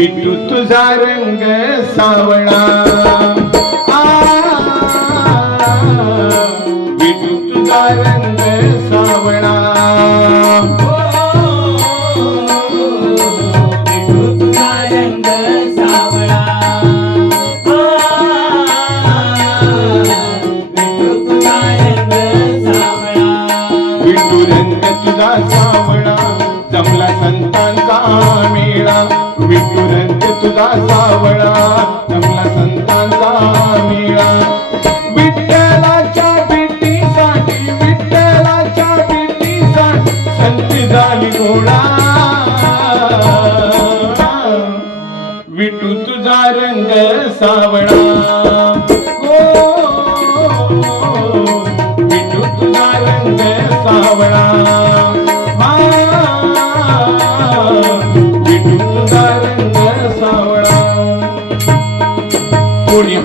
विठू तुझा रंग सावळा. आ, तुझा रंग सावळा. विठू रंग तुझा सावळा जमला संतांचा मेळा. विठ्ठलाच्या भेटीसाठी विठ्ठलाच्या भेटीसाठी संती झाली घोडा. विटू तुझा रंग सावळा.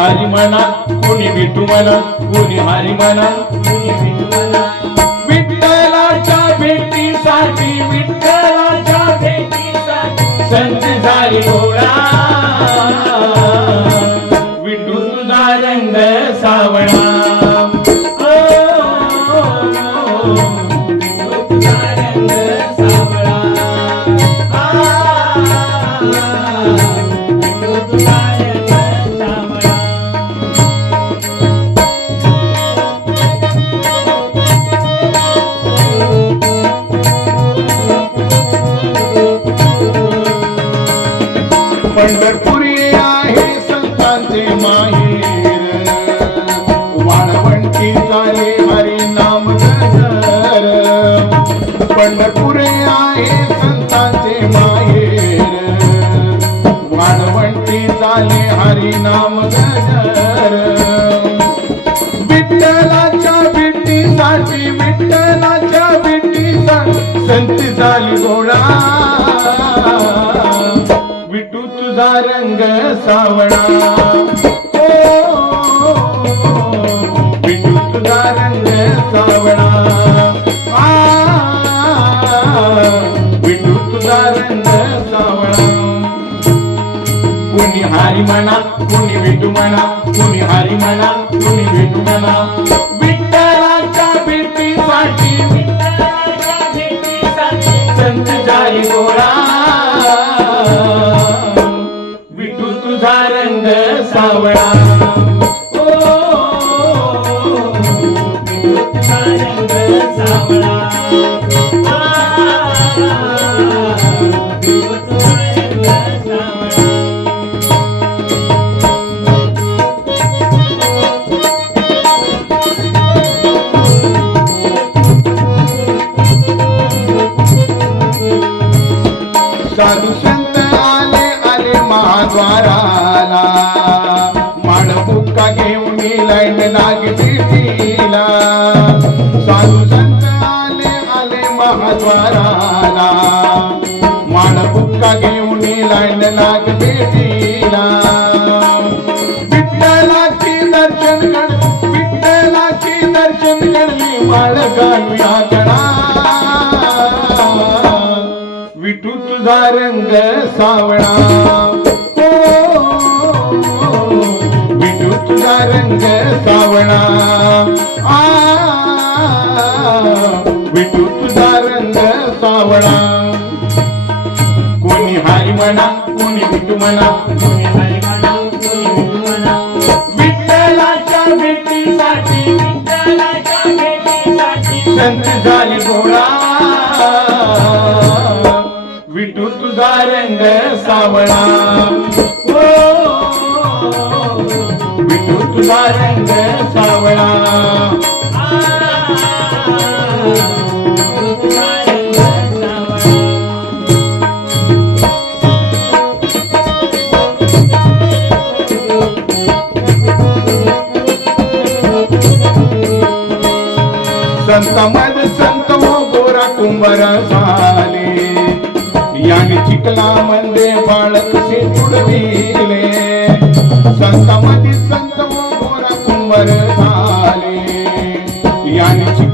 हारी म्हणा कोणी विठू म्हणा कोणी हारी म्हणा. कोणी विठू म्हणा विठ्ठलाच्या भेटीसाठी विठ्ठलाच्या भेटीसाठी संत झाली गोळा. विठू तुझा रंग सावळा. ओ, विठू तुझा रंग सावळा. विठू संतांचे माहेर. वाळवंटी झाले हरी नाम गजर पंढरपुरे आहे संतांचे माहेर. वाळवंटी झाले हरी नाम गजर विठ्ठलाच्या भेटीसाठी विठ्ठलाच्या भेटीसाठी संत झाली गोळा विठू रंग सावळा. हरी म्हणा कोणी विठू म्हणा कोणी हरी म्हणा कोणी विठू म्हणा विठ्ठलाच्या भेटीसाठी संत जाई गोळा विठू तुझा रंग सावळा. ओ, तुझा रंग सावळा. विठू तुझा रंग सावळा. रंग सावळा. आ, विठू तुझा रंग सावळा. कोणी हारी म्हणा कोणी विठू म्हणा. कोणी म्हणा कोणी विठू म्हणा. विठ्ठलाच्या भेटीसाठी विठ्ठलाच्या भेटीसाठी. संत झाली विठू तुझा रंग सावळा. तुझा रंग सावळा संत मद संत हो गोरा कुंभार झाले. याने चिकला मंदे बाळक से उडविले संत मधी संत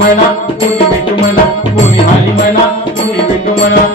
म्हणा कोणी भेटू म्हणा कोणी हाली म्हणा कोणी भेटू म्हणा